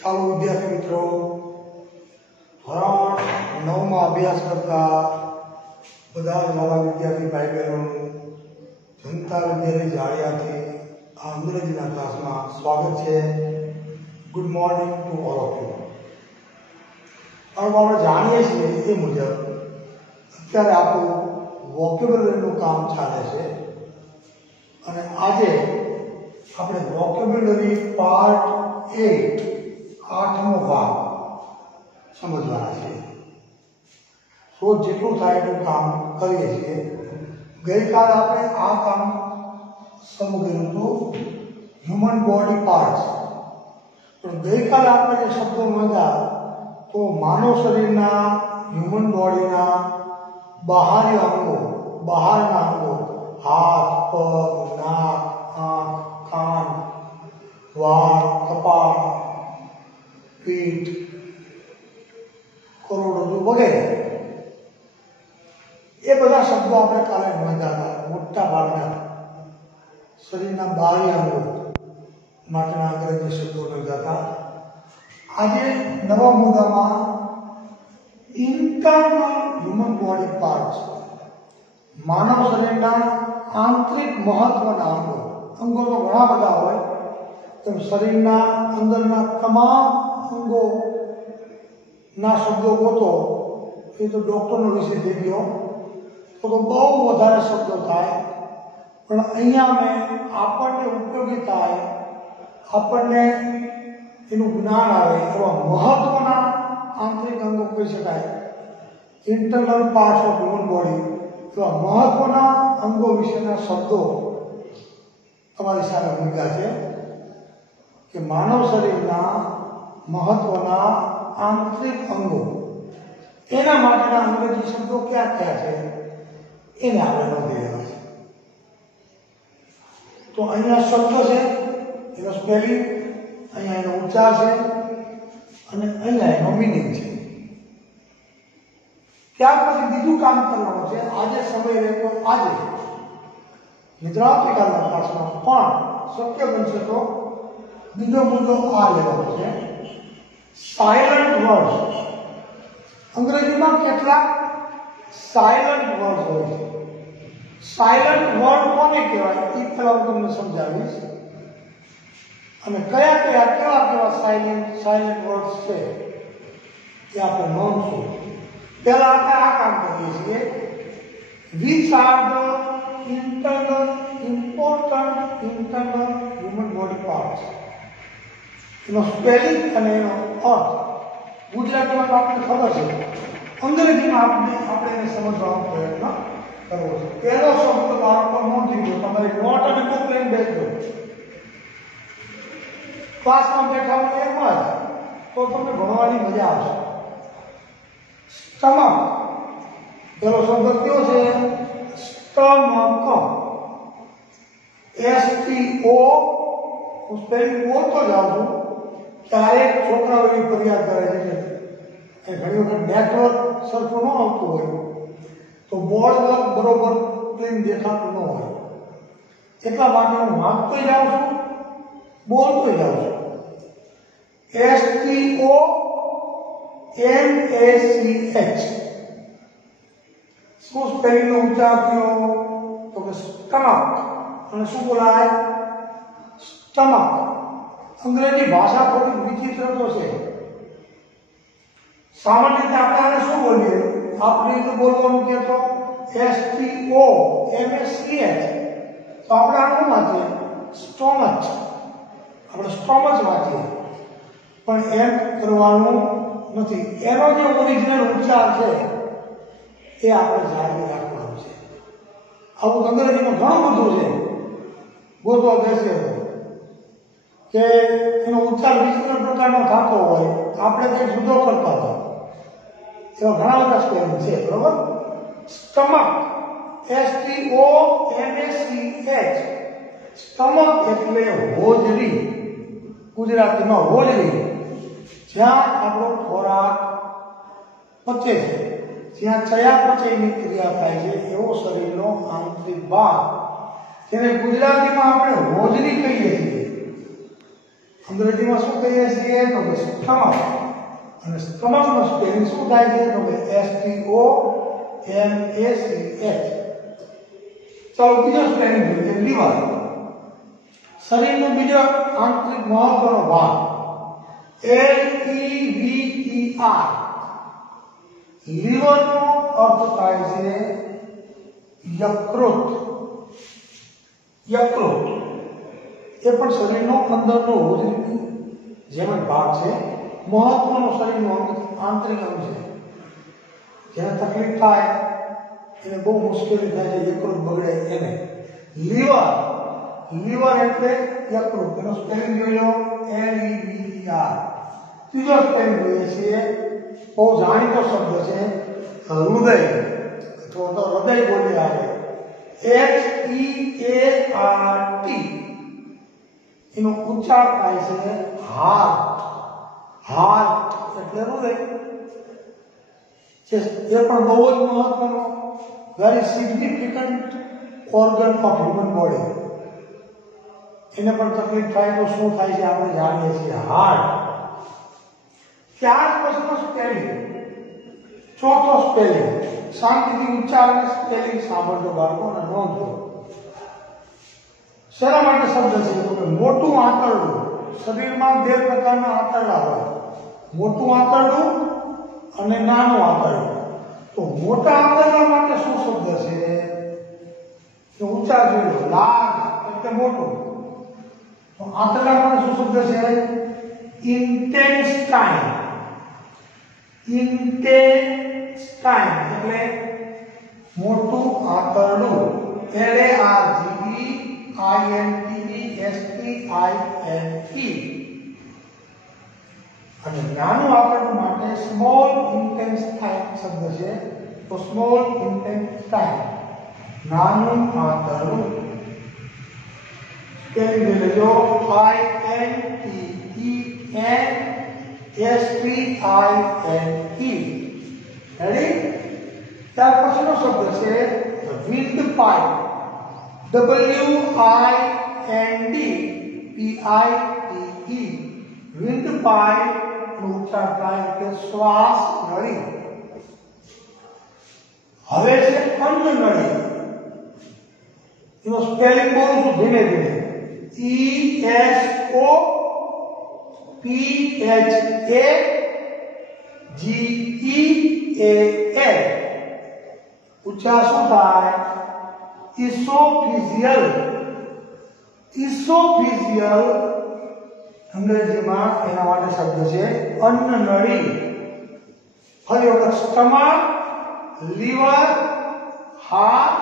ચાલો વિદ્યાર્થી મિત્રો, ધોરણ 9 માં અભ્યાસ કરતા બધા જ વાલા વિદ્યાર્થી ભાઈ બહેનોનું જનતા વિદ્યાલય જાળિયાથી આ અંગ્રેજીના ક્લાસમાં સ્વાગત છે. Good morning to all of you. આપણે જાણીએ છીએ એ મુજબ અત્યારે આપણું વોકેબ્યુલરીનું કામ ચાલે છે અને આજે આપણે વોકેબ્યુલરી પાર્ટ 8 8મો ભાગ સમજવાના છે. રોજ જેટલું થાય એટલું કામ કરીએ છીએ. ગઈકાલે આપણે આ કામ શરૂ કર્યું હતું હ્યુમન બોડી પાર્ટ્સ, પણ ગઈકાલે આપણે જે શબ્દો નોંધ્યા તો માનવ શરીરના હ્યુમન બોડીના બાહ્ય અંગો, બહારના અંગો, હાથ, પગ, નાક, આંખ, કાન, વાળ, કપાળ, પીઠ, કરોડરજ્જુ વગેરે એ બધા શબ્દો આપણે કાલે નોંધ્યા હતા. મોટા ભાગના શરીરના બાહ્ય અંગો માટેના અંગ્રેજી શબ્દો નોંધ્યા હતા. આજે નવા મુદ્દામાં ઇન્ટરનલ હ્યુમન બોડી પાર્ટ્સ, માનવ શરીરના આંતરિક મહત્વના અંગો. અંગો તો ઘણા બધા હોય, તો શરીરના અંદરના તમામ અંગો ના શબ્દો ગોતો એ તો ડૉક્ટરનો વિષય થઈ ગયો, તો બહુ વધારે શબ્દો થાય. પણ અહીંયા મેં આપણને ઉપયોગી થાય, આપણને એનું જ્ઞાન આવે એવા મહત્વના આંતરિક અંગો કહી શકાય, internal parts of human body, એવા મહત્વના અંગો વિશેના શબ્દો તમારી સામે મૂક્યા છે કે માનવ શરીરના મહત્વના આંતરિક અંગો, એના માટેના અંગ્રેજી શબ્દો ક્યાં ક્યાં છે એને આપણે નોંધી લેવા છે. તો અહીંયા શબ્દો છે, એનો સ્પેલિંગ, અહીંયા એનો ઉચ્ચાર છે અને અહીંયા એનો મિનિંગ છે. ત્યાર પછી બીજું કામ કરવાનું છે. આજે સમય રહેતો આજે વિદ્યાર્થીકાળના ક્લાસમાં પણ શક્ય બનશે તો બીજો મુદ્દો આ લેવાનો છે, સાયલન્ટ વર્ડ્સ. અંગ્રેજીમાં કેટલાક સાયલન્ટ વર્ડ્સ હોય છે. સાયલન્ટ વર્ડ કોને કહેવાય એ પહેલા હું તમને સમજાવીશ, અને કયા કેવા સાયલન્ટ વર્ડ્સ છે એ આપણે નોંધશું. પહેલા આપણે આ કામ કરીએ છીએ, which are the important internal human body parts. એનો સ્પેલિંગ અને એનો અર્થ ગુજરાતીમાં આપણને ખબર છે, અંગ્રેજીમાં આપણે એને સમજવાનો પ્રયત્ન કરવો છે. પહેલો શબ્દ બાળકો નોંધી લો, તમારી નોટ અને બુક લઈને બેસજો. ક્લાસમાં બેઠા હોય એમ જ તો તમને ભણવાની મજા આવશે. સ્ટમક, પહેલો શબ્દ કયો છે? સ્ટમક. STO, હું સ્પેલિંગ બોલતો જાઉં છું. ક્યારેક છોકરાઓ એવી ફરિયાદ કરે છે કે ઘણી વખત નેટવર્ક સરખું ન આવતું હોય તો બોર્ડ બરોબર પ્લેન દેખાતું ન હોય, એટલા માટે હું વાંચતો જાઉં છું, બોલતો જાઉં છું. STOMACH. શું સ્પેલિંગનો ઉચ્ચાર થયો? તો કે સ્ટમક. અને શું બોલાય? સ્ટમક. અંગ્રેજી ભાષા થોડી વિચિત્ર તો છે. સામાન્ય રીતે આપણે આને શું બોલીએ? આપણે તો બોલવાનું કે તો STOMACH, તો આપણે આનું વાંચીએ સ્ટોમચ. આપણે સ્ટોમચ વાંચીએ, પણ એમ કરવાનું નથી. એનો જે ઓરિજિનલ ઉચ્ચાર છે એ આપણે જાળવી રાખવાનું છે. આવું અંગ્રેજીમાં ઘણું બધું છે, ગોતવા બેસે કે એનો ઉચ્ચાર વિચિત્ર પ્રકારનો થતો હોય, આપણે કંઈક જુદો કરતા હોય, એવા ઘણા બધા સ્પેલિંગ છે. બરોબર? Stomach, STOMACH. સ્ટમક એટલે હોજરી, ગુજરાતીમાં હોજરી, જ્યાં આપણો ખોરાક પચે છે, જ્યાં ચયાપચયની ક્રિયા થાય છે, એવો શરીરનો આંતરિક ભાગ, જેને ગુજરાતીમાં આપણે હોજરી કહીએ છીએ. અંદર અંગ્રેજીમાં શું કહીએ છીએ તો કે સ્ટમક, અને સ્ટમકનો સ્પેલિંગ શું થાય છે તો કે STOMACH. ચાલો બીજો સ્પેલિંગ જોઈએ, લીવર. શરીરનો બીજો આંતરિક મહત્વનો ભાગ LEVER. લીવરનો અર્થ થાય છે યકૃત. યકૃત એ પણ શરીરનો અંદરનો હોજરીની જેમ જ ભાગ છે, મહત્વનો શરીરનો આંતરિક અંગ છે. જેને તકલીફ થાય એને બહુ મુશ્કેલી થાય છે, યકૃત બગડે એને. લીવર, લીવર એટલે યકૃત. એનો સ્પેલિંગ જોઈ લો LEVER. ત્રીજો સ્પેલિંગ જોઈએ છીએ, બહુ જાણીતો શબ્દ છે હૃદય, અથવા તો હૃદય બોલી આવે HEART. એનો ઉચ્ચાર થાય છે હાર્ટ. હાર્ટ એટલે હૃદય. એ પણ બહુ જ મહત્વનો, very significant organ of human body. એને પણ તકલીફ થાય તો શું થાય છે આપણે જાણીએ છીએ, હાર્ટ. ત્યાર પછીનો સ્પેલિંગ, ચોથો સ્પેલિંગ, શાંતિથી ઉચ્ચાર અને સ્પેલિંગ સાંભળજો બાળકો અને નોંધો. શેના માટે શબ્દ છે તો કે મોટું આંતરડું. શરીરમાં બે પ્રકારના આંતરડા હોય, મોટું આંતરડું અને નાનું આંતરડું. તો મોટા આંતરડા માટે શું શબ્દ છે તો ઉચ્ચાર જોયો, લાગ એટલે મોટું. તો આંતરડા માટે શું શબ્દ છે ઇન્ટેસ્ટાઇન. ઇન્ટેસ્ટાઇન એટલે મોટું આંતરડું. LARGEINTESTINE. અને નાનું આંતરડું માટે સ્મોલ ઇન્ટેસ્ટાઇન શબ્દ છે. તો સ્મોલ ઇન્ટેસ્ટાઇન, નાનું આંતરડું. સ્પેલિંગ લેજો INTESTINE. રેડી? ત્યાર પછીનો શબ્દ છે wind pipe. WINDPIPE. Wind pipe નો ઉચ્ચાર થાય એટલે શ્વાસ નળી. હવે છે અન્ન નળી. એનો સ્પેલિંગ બોલું છું ધીમે ધીમે, ESOPHAGEAL. ઉચ્ચાર શું થાય ઇસોફિઝિયલ. ઇસોફિઝિયલ અંગ્રેજીમાં એના માટે શબ્દ છે અન્ન નળી. ફરી વખત stomach, liver, heart,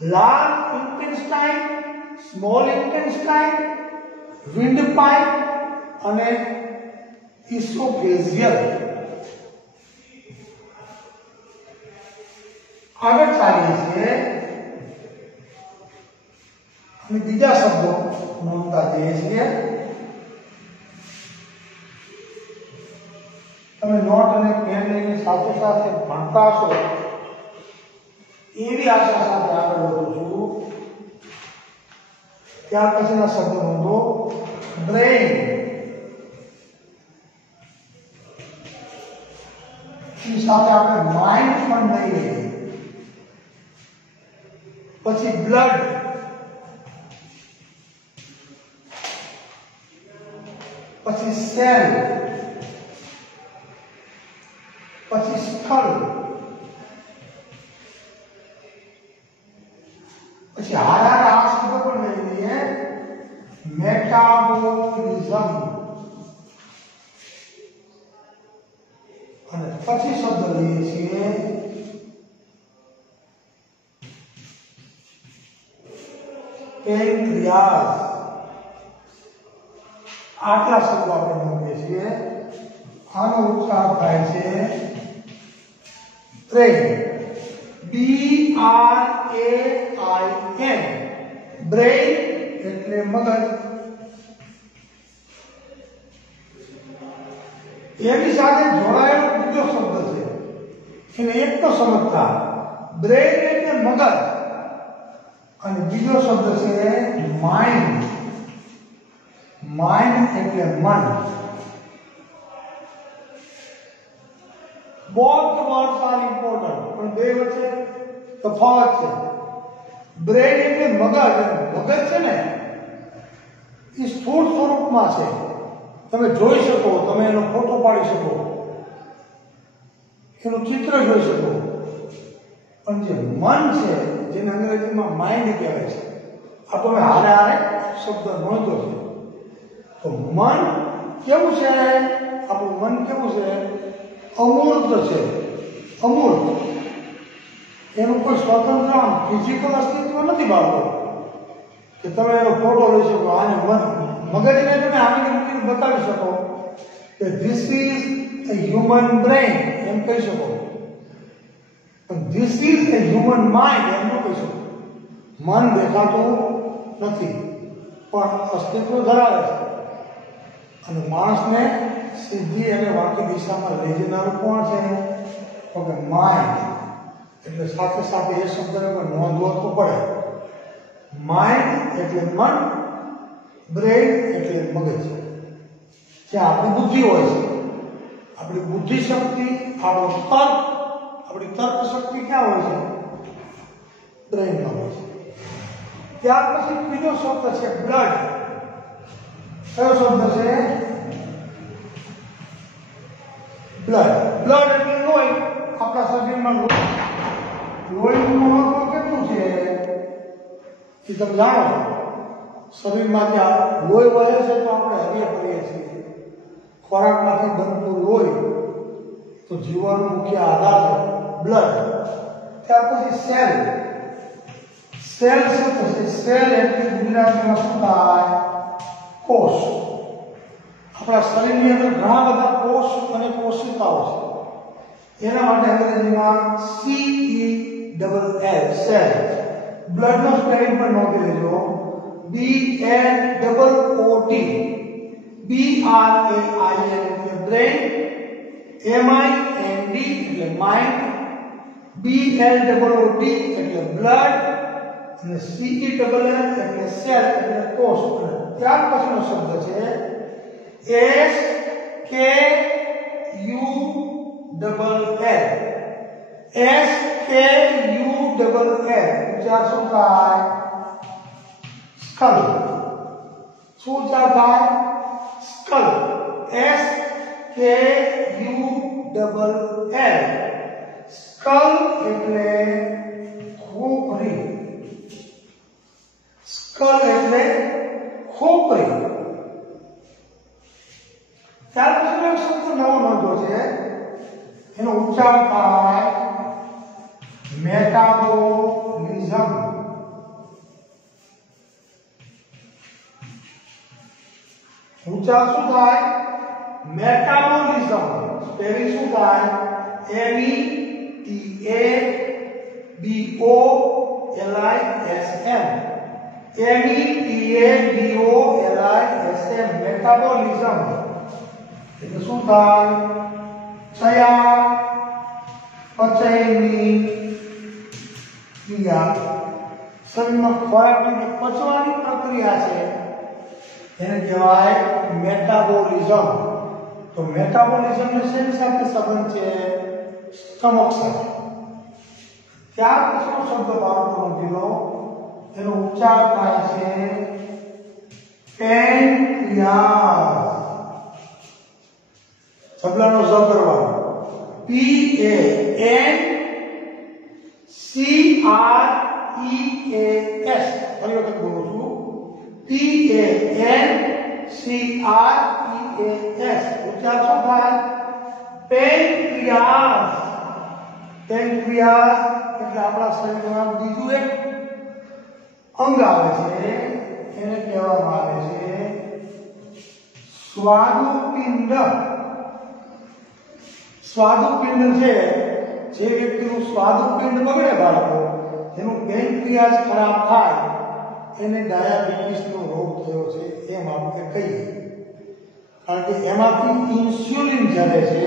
large intestine, small intestine, wind pipe અને ઇસોફેજિયલ. આગળ ચાલીએ છીએ અને બીજા શબ્દો નોંધતા જઈએ છીએ. તમે નોટ અને પેન લઈને સાથે સાથે ભણતા છો એવી આશા સાથે આગળ વધું છું. ત્યાર પછીના શબ્દો નોંધો. બ્રેઇન, એની સાથે આપણે માઇન્ડ પણ લઈ લઈએ. પછી બ્લડ, પછી સેલ, પછી સ્થળ, પછી હારા આ શબ્દ પણ લઈ લઈએ મેટાબોલિઝમ. અને પછી શબ્દ લઈએ છીએ પેન્ક્રિયાસ. આટલા શબ્દો આપણે નોંધીએ છીએ. આનો ઉચ્ચાર થાય છે બ્રેઇન. BRAIN. બ્રેઇન એટલે મગજ. એની સાથે જોડાયેલો બીજો શબ્દ છે, એને એક તો સમજતા. બ્રેઇન એટલે મગજ અને બીજો શબ્દ છે માઇન્ડ. માઇન્ડ એટલે મન. બોથ વર્ડ્સ આર ઇમ્પોર્ટન્ટ, પણ બે વચ્ચે તફાવત છે. બ્રેન એટલે મગજ. મગજ છે ને એ સ્થૂળ સ્વરૂપમાં છે, તમે જોઈ શકો, તમે એનો ફોટો પાડી શકો, એનું ચિત્ર જોઈ શકો. પણ જે મન છે, જેને અંગ્રેજીમાં માઇન્ડ કહેવાય છે, આ તો હારે હારે શબ્દ નોંધો છે. તો મન કેવું છે? આપણું મન કેવું છે? અમૂર્ત છે, અમૂર્ત. એનું કોઈ સ્વતંત્ર ફિઝિકલ અસ્તિત્વ નથી બાળકો કે તમે એનો ફોટો લઈ શકો. આને મગજને તમે આવીને મૂકીને બતાવી શકો કે this is a human brain એમ કહી શકો, પણ this is a human mind એમ ન કહી શકો. મન દેખાતું નથી પણ અસ્તિત્વ ધરાવે છે, અને માણસને સીધી અને વાકી દિશામાં લઈ જનારું કોણ છે? તો કે માઇન્ડ. એટલે સાથે સાથે એ શબ્દને પણ નોંધવો તો પડે. માઇન્ડ એટલે મન, બ્રેઇન એટલે મગજ. જ્યાં આપણી બુદ્ધિ હોય છે, આપણી બુદ્ધિ શક્તિ, આપણો તર્ક, આપણી તર્ક શક્તિ ક્યાં હોય છે? બ્રેઇનમાં હોય છે. ત્યાર પછી બીજો શબ્દ છે બ્લડ. કયો શબ્દ છે? બ્લડ. બ્લડ એટલે લોહી. આપણા શરીરમાં લોહીનું મહત્વ કેટલું છે એ તમે જાણો. શરીરમાં જ્યાં લોહી વહે છે તો આપણે હરીએ ફરીએ છીએ. ખોરાકમાંથી બનતું લોહી તો જીવનનો મુખ્ય આધાર છે બ્લડ. ત્યાર પછી સેલ. સેલ શું થશે? સેલ એટલે ગુજરાતીમાં શું થાય? કોષ. આપણા શરીરની અંદર ઘણા બધા કોષ અને કોશિકાઓ છે. એના માટે અંગ્રેજીમાં CELL સેલ. બ્લડનો સ્પેલિંગ પણ નોંધી લેજો. BLOOD. BRAIN એટલે બ્રેઇન, MIND એટલે માઇન્ડ, BLOOD એટલે બ્લડ, અને CELL એટલે સેલ એટલે કોષ. ત્યાર પછીનો શબ્દ છે SKULL. ઉચ્ચાર શું થાય? સ્કલ. શું ઉચ્ચાર થાય? સ્કલ. SKULL. સ્કલ એટલે ખોપરી. સ્કલ એટલે ખોપરી. ત્યાર પછી એક શબ્દ નવો નોંધો છે, એનો ઉચ્ચાર થાય મેટાબોલિઝમ. ઉચ્ચાર શું થાય? મેટાબોલિઝમ. સ્પેલિંગ શું થાય? METABOLISM. METABOLISM. મેટાબોલિઝમ એટલે શું થાય? ચયા પચયની ક્રિયા. શરીરમાં ખોરાકની પચવાની પ્રક્રિયા છે એને કહેવાય મેટાબોલિઝમ. તો મેટાબોલિઝમને શેની સાથે સંબંધ છે? સ્ટમક સાથે. ત્યાર પછીનો શબ્દ બાળકો નોંધી લો, એનો ઉચ્ચાર થાય છે પેનક્રિયાસ. શબ્દનો ઝ કરવાનો. PANCREAS. ફરી વખત બોલું છું. PANCREAS. ઉચ્ચાર શું થાય? પેનક્રિયાસ. પેનક્રિયાસ એટલે આપણા શરીરમાં બીજું એક અંગ આવે છે, એને કહેવામાં આવે છે સ્વાદુપિંડ. સ્વાદુપિંડ છે, જે વ્યક્તિનું સ્વાદુપિંડ બગડે બાળકો, જેનું પેનક્રિયાસ ખરાબ થાય, એને ડાયાબિટીસનો રોગ થયો છે એમ આપણે કહીએ. કારણ કે એમાંથી ઇન્સ્યુલિન જરે છે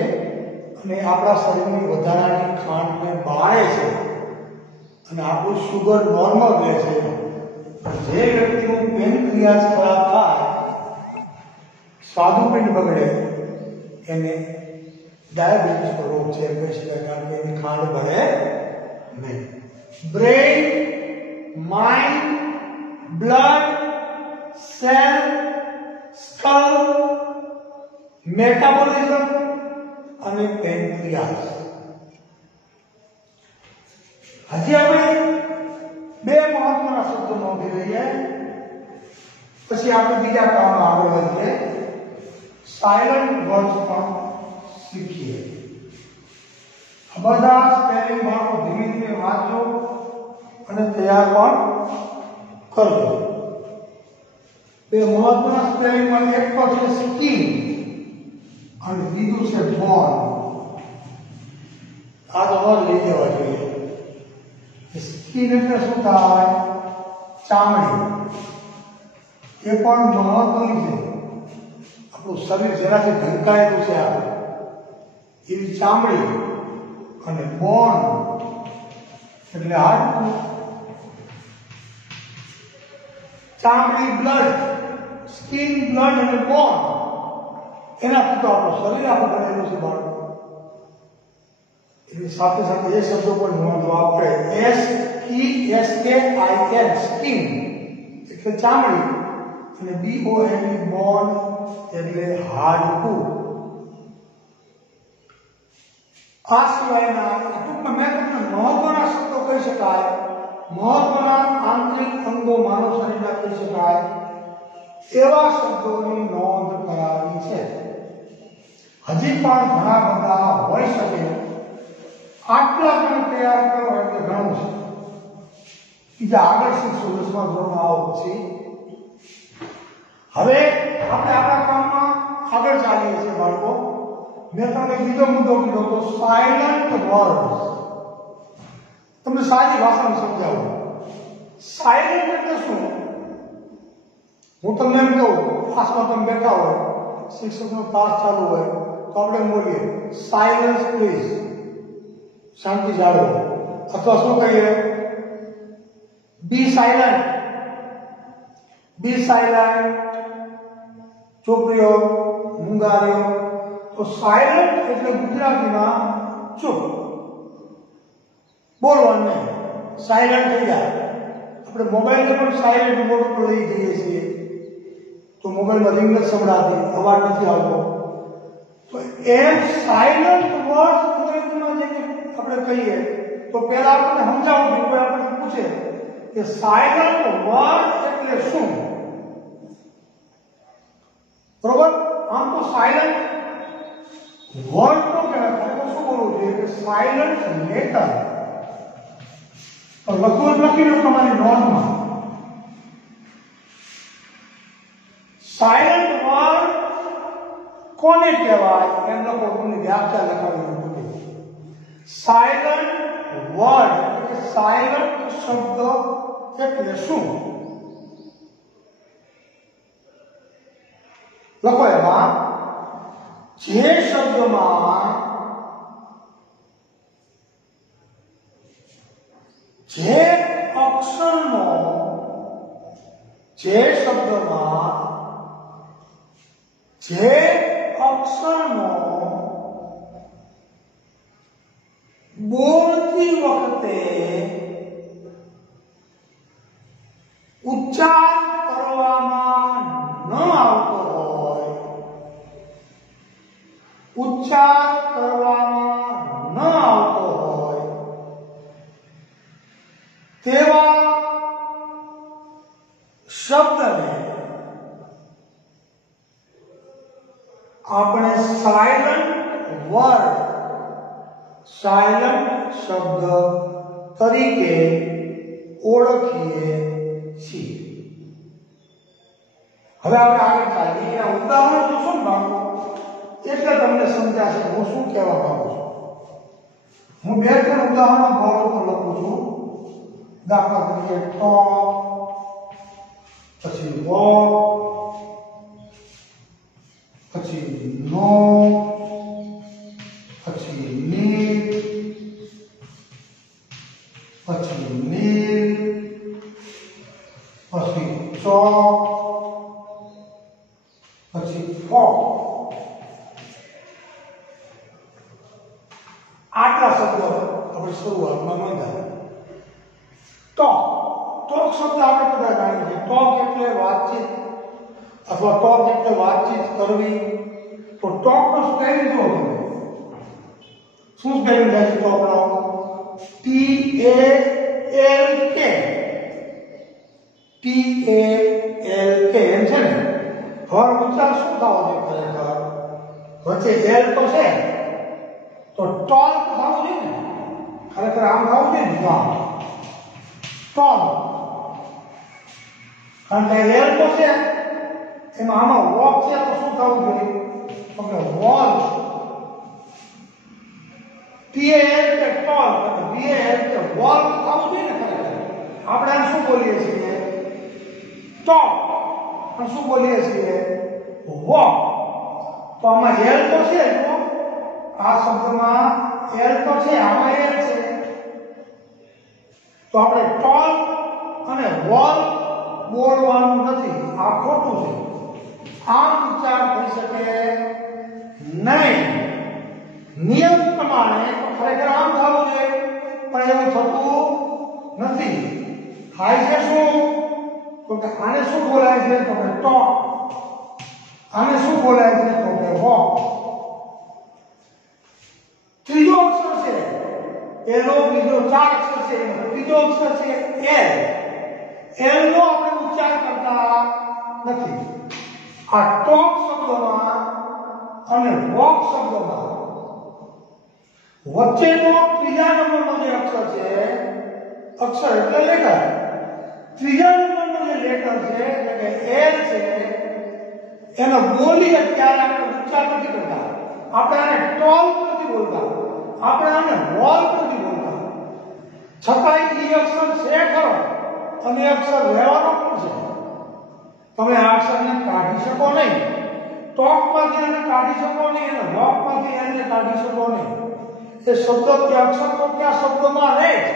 અને આપણા શરીરની વધારાની ખાંડને બાળે છે અને આપણું શુગર નોર્મલ રહે છે. જે વ્યક્તિનું પેનક્રિયાસ ખરાબ થાય સ્વાદુપિંડ બગડે એને ડાયાબિટીસ રોગ છે કહી શકાય, કારણ કે એની ખાંડ ભળે નહીં. Brain, mind, blood, cell, skull, metabolism અને પેન્ક્રિયાસ. હજી આપણે બે મહત્વના શબ્દો નોંધી લઈએ, પછી આપણે બીજા કામમાં આગળ વધીએ. સાયલન્ટ વર્ડ્સ પણ શીખીએ. આ બધા સ્પેલિંગ બાળકો ધીમે ધીમે વાંચો અને તૈયાર પણ કરજો. બે મહત્વના સ્પેલિંગમાં એક તો છે સ્કીન અને બીજું છે બોન. આ તો લઈ જવા જોઈએ. સ્કીન એટલે શું થાય? ચામડી. એ પણ મહત્વની છે. આપણું શરીર જેનાથી ઢંકાયેલું છે એવી ચામડી. અને બોન એટલે હાડકું. ચામડી બ્લડ, સ્કીન બ્લડ અને બોન, એનાથી તો આપણું શરીર આખું બનેલું છે બાળકો. એની સાથે સાથે એ શબ્દો પણ નોંધવા આપણે. SKIN સ્કીન એટલે ચામડી અને BON બોન એટલે હાડકું. આ સિવાયના ટૂંકમાં મેં તમને મહત્વના શબ્દો કહી શકાય, મહત્વના આંતરિક અંગો માનવ શરીરના કહી શકાય એવા શબ્દોની નોંધ કરાવી છે. હજી પણ ઘણા બધા હોઈ શકે. આટલા પણ તૈયાર કરો એટલે ઘણું છે. બીજા આગળ શીખશું 10મા ધોરણમાં આવો પછી. હવે આપણે આપણા કામમાં આગળ ચાલીએ છીએ બાળકો. મેં તમને બીજો મુદ્દો કીધો તો સાયલન્ટ વર્ડ્સ. તમને સાદી ભાષામાં સમજાવું. સાયલન્ટ એટલે શું? હું તમને એમ કહું, ક્લાસમાં તમે બેઠા હોય, શિક્ષકનો ક્લાસ ચાલુ હોય તો આપણે બોલીએ સાયલન્સ પ્લીઝ, શાંતિ જાળવો. અથવા શું કહીએ? બી સાયલન્ટ, બી સાયલન્ટ, ચૂપ રહ્યો, મૂંગા રહ્યો. તો સાયલન્ટ એટલે ગુજરાતીમાં ચૂપ, બોલવાનું નહીં, સાયલન્ટ થઈ જાય. આપણે મોબાઈલને પણ સાયલન્ટ મોડ ઉપર લઈ જઈએ છીએ તો મોબાઈલમાં રિંગ જ સંભળાતી, અવાજ નથી આવતો. તો એમ સાયલન્ટ વર્ડ અંગ્રેજીમાં જે આપણે કહીએ તો પહેલા આપણે સમજાવવું જોઈએ. કોઈ આપણને પૂછે કે સાયલન્ટ વર્ડ એટલે શું, બરોબર? આમ તો સાયલન્ટ વર્ડ નો કહેવાય, તો શું બોલવું જોઈએ કે સાયલન્ટ લેટર. લખવું લખી લો તમારી નોંધમાં. સાયલન્ટ વર્ડ કોને કહેવાય એમ લખો. તમને વ્યાખ્યા લખાવી. સાયલન્ટ વર્ડ એટલે સાયલન્ટ શબ્દ એટલે શું લખો. એમાં જે શબ્દમાં જે અક્ષરનો, જે શબ્દમાં જે અક્ષરનો બોલતી વખતે ઉચ્ચાર કરવામાં ન આવતો હોય, ઉચ્ચાર કરવામાં ન આવતો હોય તેવા શબ્દને આપણે સાયલન્ટ વર્ડ, સાયલન્ટ શબ્દ તરીકે ઓળખીએ છીએ. હવે આપણે આગળ ચાલીએ. આ ઉદાહરણ જોશો ને બાળકો એટલે તમને સમજાશે હું શું કહેવા માંગુ છું. હું બે ત્રણ ઉદાહરણ બાળકો લખું છું. દાખલા તરીકે ટોપ, પછી વોક, પછી નો, પછી નીટ, પછી નીલ, પછી ચોક, પછી ફોક, આટલા શબ્દો આપણે શરૂઆતમાં નોંધ્યા. ટોક, ટોક શબ્દ આપણે બધા જાણીએ છીએ. ટોક એટલે વાતચીત અથવા ટોક એટલે વાતચીત કરવી. તો ટોકનો સ્પેલિંગ જુઓ તમે. શું સ્પેલિંગ થાય છે ટોકનો? TALK, TALK એમ છે ને. હવે ઉચ્ચાર શું થવો જોઈએ ખરેખર? વચ્ચે એલ તો છે તો ટોલ થવું જોઈએ ને. ખરેખર આમ થવું જોઈએ ને. ટોલ, કારણ કે એલ તો છે એમાં આનો વોક છે તો શું થવું જોઈએ? તો કે વોલ. TAL કે ટોલ, BAL કે વોલ થવું જોઈએ ને ખરેખર. આપણે આમ શું બોલીએ છીએ? ટોક. પણ શું બોલીએ છીએ? વોક. તો આમાં એલ તો છે જો આ શબ્દમાં એલ તો છે, આમાં એલ છે. તો આપણે ટોલ અને વોલ બોલવાનું નથી, આ ખોટું છે. આમ ઉચ્ચાર થઈ શકે નહીં. નિયમ પ્રમાણે તો ખરેખર આમ થવું જોઈએ, પણ એવું થતું નથી. થાય છે શું? તો કે આને શું બોલાય છે? તો કે ટોક. આને શું બોલાય છે? તો કે વોક. ત્રીજો અક્ષર છે એનો, બીજો 4 અક્ષર છે એનો ત્રીજો અક્ષર છે એલ. એલ નો આપણે ઉચ્ચાર કરતા નથી. આ ટોક શબ્દમાં અને વોક શબ્દમાં વચ્ચેનો ત્રીજા નંબરનો જે અક્ષર છે, અક્ષર એટલે લેટર, ત્રીજા નંબરનો જે લેટર છે એટલે કે એલ છે, એનો બોલી અત્યારે આપણે ઉચ્ચાર નથી કરતા. આપણે આને ટોલ નથી બોલતા, આપણે આને વોલ નથી બોલતા. છતાંય એ અક્ષર છે ખરો, અને અક્ષર રહેવાનો પણ છે. તમે આ અક્ષરને કાઢી શકો નહીં. ટોકમાંથી એને કાઢી શકો નહીં અને વોકમાંથી એને કાઢી શકો નહીં. એ શબ્દ કે અક્ષર તો ક્યાં શબ્દમાં રહે છે,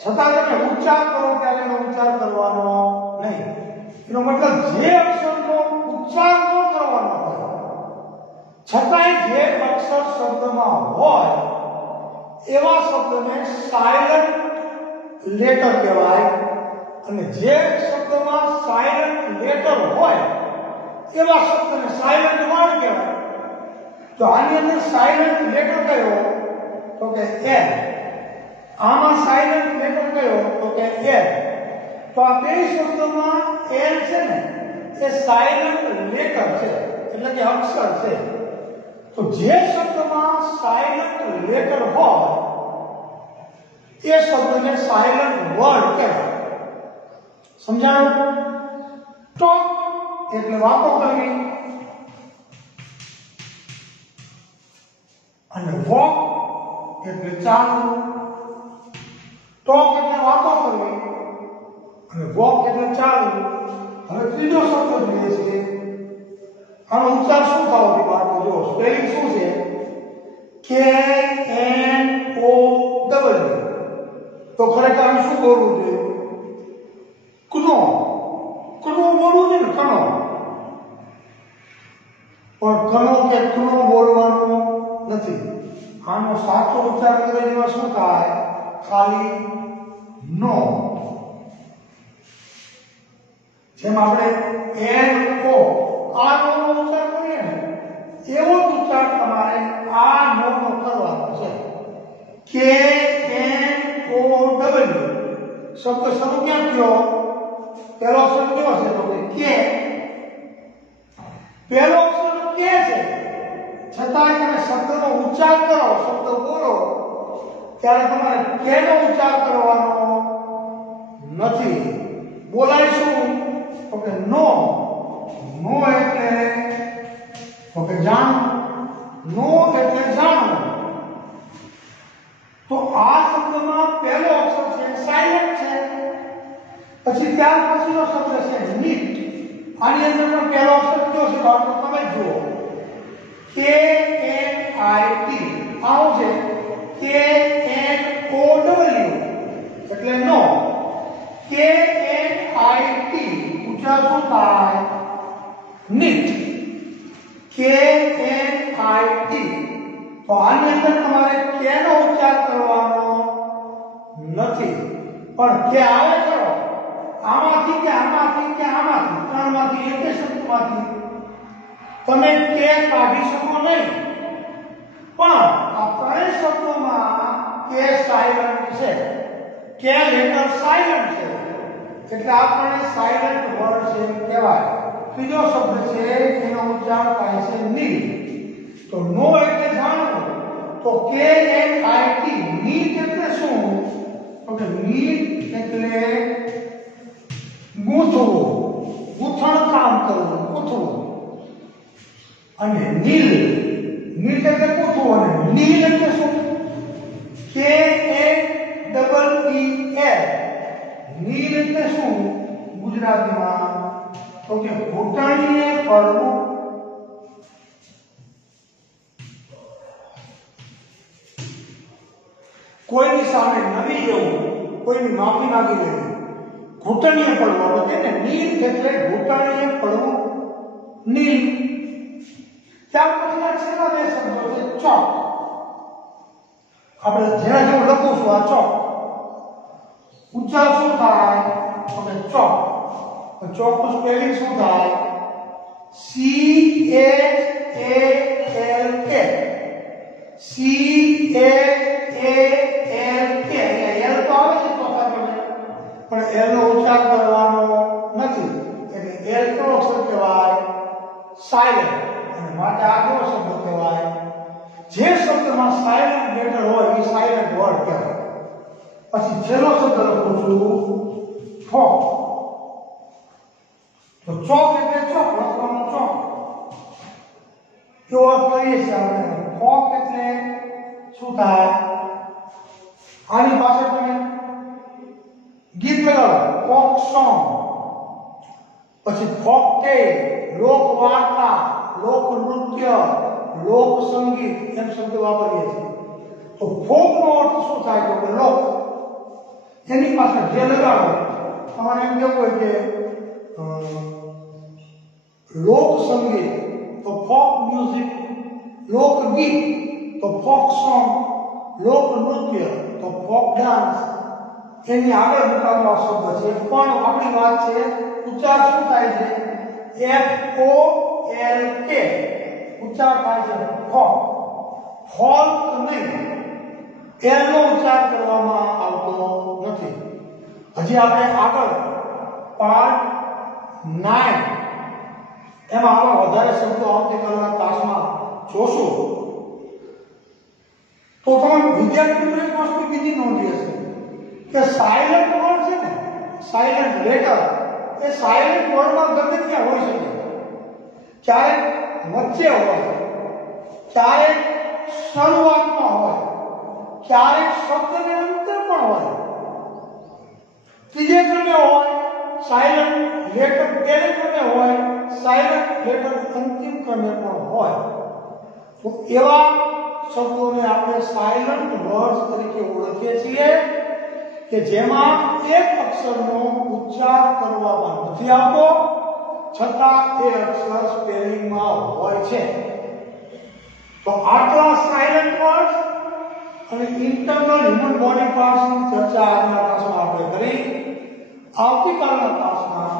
છતાં તમે ઉચ્ચાર કરો ત્યારે એનો ઉચ્ચાર કરવાનો નહીં. એનો મતલબ જે અક્ષરનો ઉચ્ચાર ન કરવાનો હોય છતાંય જે અક્ષર શબ્દમાં હોય એવા શબ્દને સાયલન્ટ લેટર કહેવાય. અને જે શબ્દમાં સાયલન્ટ લેટર હોય એવા શબ્દને સાયલન્ટ વર્ડ કહેવાય. તો આની અંદર સાયલન્ટ લેટર કયો? તો કે એલ. આમાં સાયલન્ટ લેટર કયો? તો કે એલ. તો આ બે શબ્દોમાં એલ છે ને એ સાયલન્ટ લેટર છે, એટલે કે અક્ષર છે. તો જે શબ્દમાં સાયલન્ટ લેટર હોય એ શબ્દને સાયલન્ટ વર્ડ કહેવાય. સમજાયું? ટોક એટલે વાતો કરવી અને વોક એટલે ચાલવું. ટોક એટલે વાતો કરવી અને વોક એટલે ચાલવું. હવે ત્રીજો શબ્દ જોઈએ છે. આનો ઉચ્ચાર શું થવો જોઈએ બાળકો? જો સ્પેલિંગ શું છે? KNOW. તો ખરેખર આને શું બોલવું જોઈએ? કનો. કનો બોલવું છે ને, કનો. પણ કનો કે કનો બોલવાનું નથી. આનો સાચો ઉચ્ચાર અંગ્રેજીમાં શું થાય? ખાલી નો. જેમ આપણે NO આ નો ઉચ્ચાર કરીએ ને એવો જ ઉચ્ચાર તમારે આ નો કરવાનો છે. KNOW શબ્દ શરૂ ક્યાં થયો? પહેલો અક્ષર કયો છે? તો કે પહેલો અક્ષર કે છે, છતાંય તમે શબ્દનો ઉચ્ચાર કરો, શબ્દ બોલો ત્યારે તમારે કે નો ઉચ્ચાર કરવાનો નથી. બોલાય શું? તો કે નો. નો એટલે તો કે જાણવું. નો એટલે જાણવું. તો આ શબ્દમાં પહેલો અક્ષર છે સાયલન્ટ છે. પછી ત્યાર પછીનો શબ્દ છે નીટ. આની અંદર પણ પહેલો અક્ષર કયો છે? તો તમે જુઓ KNIT. આવો છે KNOW એટલે નો. KNIT ઉચ્ચાર શું થાય? Knit, KNIT. તો આની અંદર તમારે કે નો ઉચ્ચાર કરવાનો નથી, પણ કે આવે કરો આમાંથી કે આમાંથી કે આમાંથી, ત્રણમાંથી એક શબ્દમાંથી તમે કે કાઢી શકો નહીં, પણ આ ત્રણ શબ્દોમાં કે સાયલન્ટ છે, કે લેટર સાયલન્ટ છે, એટલે આપણને સાયલન્ટ વર્ડ છે કહેવાય. ત્રીજો શબ્દ છે એનો ઉચ્ચાર થાય છે નીટ. તો નો એટલે જાણો, તો KNIT નીટ એટલે શું? તો કે નીટ એટલે ગૂંથવું, ગૂંથણ કામ કરવું, ગૂંથવું. અને નીલ, નીલ એટલે ગૂંથવું, અને નીલ એટલે શું? KNEEL. નીલ એટલે શું ગુજરાતીમાં? તો કે ઘૂંટણીએ પડવું. કોઈની સામે નમી જવું, કોઈની માફી માંગી લેવી, ઘૂંટણીએ પડવું, એટલે ને નીલ એટલે ઘૂંટણીએ પડવું, નીલ. ત્યાર પછીના છેલ્લા બે શબ્દો છે ચોક. આપણે જેના જેવું લખું છું આ ચોક, ઉચ્ચાર શું થાય? તો કે ચોક. ચોક નું સ્પેલિંગ શું થાય? CHALK. CHALK. એલ તો આવે છે ચોથા ક્રમે, પણ એલ નો ઉચ્ચાર કરવાનો નથી, એટલે એલ નો અક્ષર કહેવાય સાયલન્ટ, અને માટે આ કેવો શબ્દ કહેવાય? જે શબ્દમાં સાયલન્ટ લેટર હોય એ સાયલન્ટ વર્ડ કહેવાય. પછી છેલ્લો શબ્દ લખું છું ફોક. તો ચોક એટલે ચોક, લખવાનો ચોક. કેવો અર્થ કરીએ છીએ આપણે? ફોક એટલે શું થાય? આની પાસે તમે ગીત લગાવો, ફોક સોંગ. પછી ફોક ટેલ, લોક વાર્તા, લોક નૃત્ય, લોક સંગીત, એમ શબ્દ વાપરીએ છીએ. તો ફોક નો અર્થ શું થાય? તો કે લોક. એની પાસે જે લગાડો, તમારે એમ કેવું હોય કે લોક સંગીત તો ફોક મ્યુઝિક, લોક ગીત તો ફોક સોંગ, લોક નૃત્ય તો ફોક ડાન્સ. એની આગળ મૂકવાનો શબ્દ છે, પણ આપણી વાત છે ઉચ્ચાર શું થાય છે? FOLK. ઉચ્ચાર થાય છે ફોક, ફોલ્ક નહીં. એલ નો ઉચ્ચાર કરવામાં આવતો નથી. હજી આપણે આગળ પાર્ટ 9 એમાં આવા વધારે શબ્દો આવતીકાલના ક્લાસમાં જોશું. તો તમે વિદ્યાર્થીઓને એક વસ્તુ બીજી નોંધી હશે કે સાયલન્ટ વર્ડ છે ને, સાયલન્ટ લેટર, એ સાયલન્ટ વર્ડમાં ગમે ત્યાં હોઈ શકે. ક્યારેક વચ્ચે હોય, ક્યારેક શરૂઆતમાં હોય, ક્યારેક શબ્દને અંતે પણ હોય, ત્રીજે ક્રમે હોય, સાયલન્ટ લેટર પહેલે ક્રમે હોય, સાયલન્ટ લેટર અંતિમ ક્રમે પણ હોય. તો એવા શબ્દોને આપણે સાયલન્ટ વર્ડ્સ તરીકે ઓળખીએ છીએ કે જેમાં એક અક્ષરનો ઉચ્ચાર કરવામાં નથી આવતો, છતાં એ અક્ષર સ્પેલિંગમાં હોય છે. તો આટલા સાયલન્ટ વર્ડ્સ અને ઇન્ટરનલ હ્યુમન બોડી પાર્ટ્સની ચર્ચા આજના ક્લાસમાં આપણે કરી. આવતીકાલના ક્લાસમાં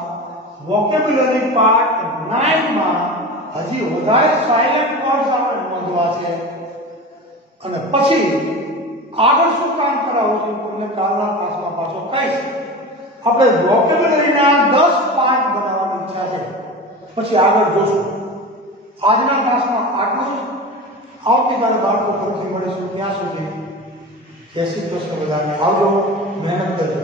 વોકેબ્યુલરી પાર્ટ 9 માં હજી વધારે સાયલન્ટ વર્ડ્સ આપણે નોંધવા છે, અને પછી આગળ શું કામ કરાવવું છે તમને કાલના ક્લાસમાં પાછો કહીશ. આપણે વોકેબ્યુલરીના 10 પાર્ટ બનાવવાની ઈચ્છા છે, પછી આગળ જોશું. આજના ક્લાસમાં આટલું જ. આવતીકાલે બાળકો ફરીથી મળીશું. ત્યાં સુધી જય શ્રી કૃષ્ણ. બધાને આવજો, મહેનત કરજો.